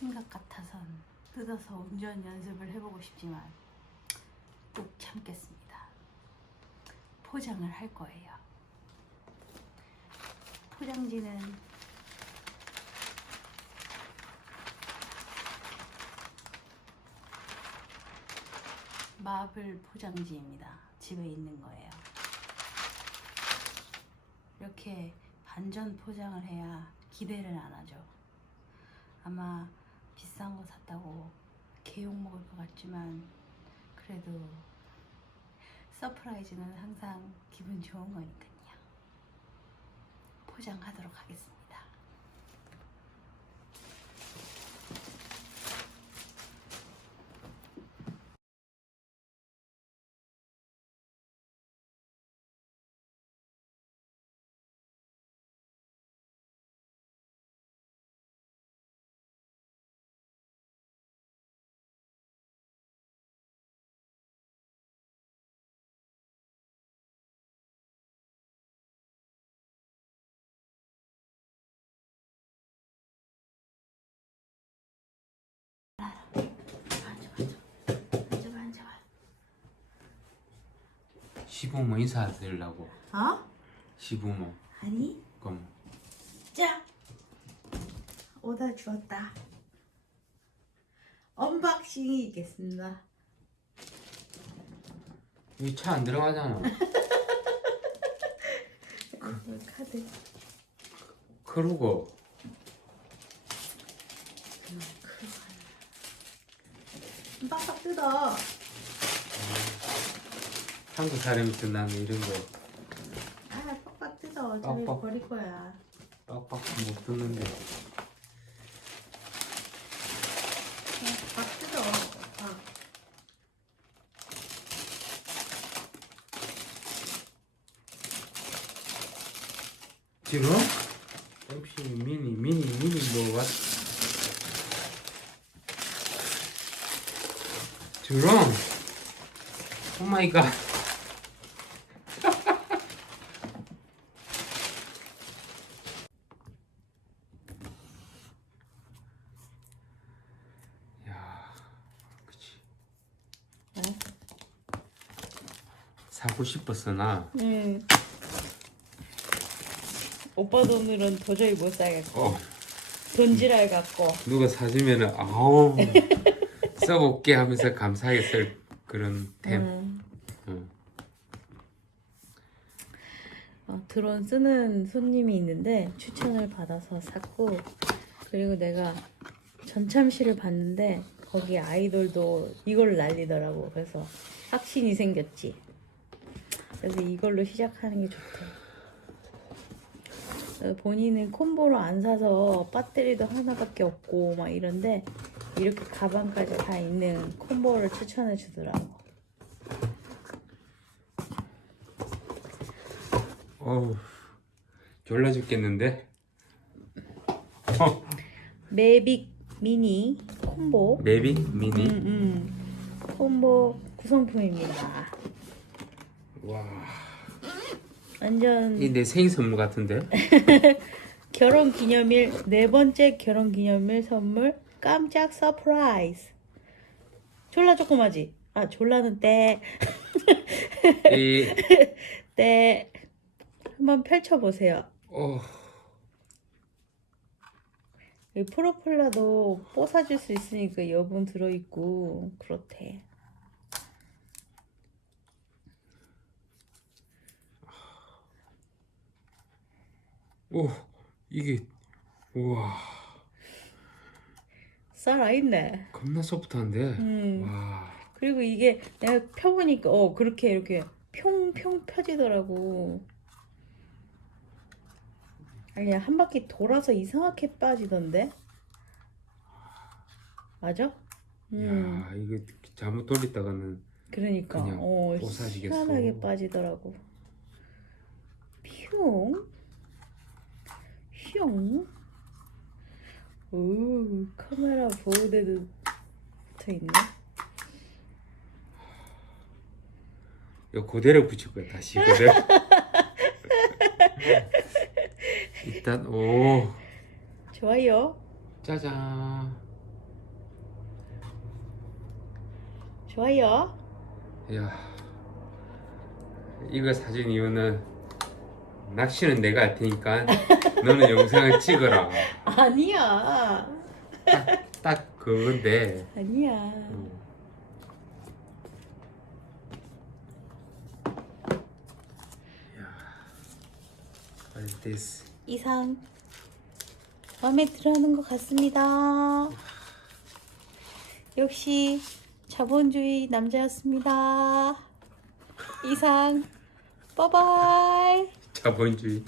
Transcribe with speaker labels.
Speaker 1: 생각 같아선 뜯어서 운전 연습을 해보고 싶지만 꼭 참겠습니다. 포장을 할 거예요. 포장지는 마블 포장지입니다. 집에 있는 거예요. 이렇게 반전 포장을 해야 기대를 안 하죠. 아마 비싼 거 샀다고 개욕 먹을 것 같지만 그래도 서프라이즈는 항상 기분 좋은 거니까요. 포장하도록 하겠습니다.
Speaker 2: 시부모 인사드리려고
Speaker 1: 어?
Speaker 2: 시부모
Speaker 1: 아니,
Speaker 2: 그럼
Speaker 1: 자, 오다 주었다. 언박싱이 있겠습니다.
Speaker 2: 여기 차 안 들어가잖아
Speaker 1: 이거 카드.
Speaker 2: 그러고
Speaker 1: 빡빡 뜯어.
Speaker 2: 한국 사람이 끝나면 이런 거
Speaker 1: 아, 빡빡 뜯어. 저기
Speaker 2: 빡빡.
Speaker 1: 버릴 거야.
Speaker 2: 빡빡 못 듣는데
Speaker 1: 그냥 빡 뜯어. 아.
Speaker 2: 지금? 역시 미니 미니 미니 뭐 왔... 드럼 오 마이 갓 야, 그치. 사고 싶었어 나.
Speaker 1: 응. 오빠 돈으로는 도저히 못 사겠고
Speaker 2: 어.
Speaker 1: 돈지랄 갖고
Speaker 2: 누가 사주면은 아우 써볼게 하면서 감사하게 쓸 그런 템.
Speaker 1: 음.
Speaker 2: 응.
Speaker 1: 어, 드론 쓰는 손님이 있는데 추천을 받아서 샀고 그리고 내가 전참시를 봤는데 거기 아이돌도 이걸로 날리더라고 그래서 확신이 생겼지 그래서 이걸로 시작하는 게 좋대 본인은 콤보로 안 사서 배터리도 하나밖에 없고 막 이런데 이렇게 가방까지 다 있는 콤보를 추천해 주더라고
Speaker 2: 어우 졸라 죽겠는데. 어,
Speaker 1: 매빅 미니 콤보
Speaker 2: 메비 미니.
Speaker 1: 음, 음. 콤보 구성품입니다.
Speaker 2: 와,
Speaker 1: 완전
Speaker 2: 이 내 생일 선물 같은데.
Speaker 1: 결혼 기념일 네 번째 결혼 기념일 선물 깜짝 서프라이즈. 졸라 조그마지? 아 졸라는 때.
Speaker 2: 이
Speaker 1: 때 한번 펼쳐 보세요.
Speaker 2: 어,
Speaker 1: 이 프로폴라도 뽀사줄 수 있으니까 여분 들어 있고 그렇대.
Speaker 2: 오, 이게 우와
Speaker 1: 살아 있네.
Speaker 2: 겁나 소프트한데.
Speaker 1: 음.
Speaker 2: 와,
Speaker 1: 그리고 이게 내가 펴보니까 어 그렇게 이렇게 평평 펴지더라고. 아니 한 바퀴 돌아서 이상하게 빠지던데. 맞아? 음.
Speaker 2: 야 이거 잘못 돌리다가는
Speaker 1: 그러니까
Speaker 2: 그냥
Speaker 1: 어. 시원하게 빠지더라고. 뿅. 슝. 오, 카메라 보호대도 붙어 있네.
Speaker 2: 이거 그대로 붙일 거야 다시 그대로. 일단 오
Speaker 1: 좋아요.
Speaker 2: 짜잔.
Speaker 1: 좋아요.
Speaker 2: 야 이거 사진 이유는 낚시는 내가 할 테니까 너는 영상을 찍어라
Speaker 1: 아니야.
Speaker 2: 딱 그건데
Speaker 1: 아니야.
Speaker 2: 음. 야 What is this?
Speaker 1: 이상 마음에 들어하는 것 같습니다. 역시 자본주의 남자였습니다. 이상 빠바이.
Speaker 2: 자본주의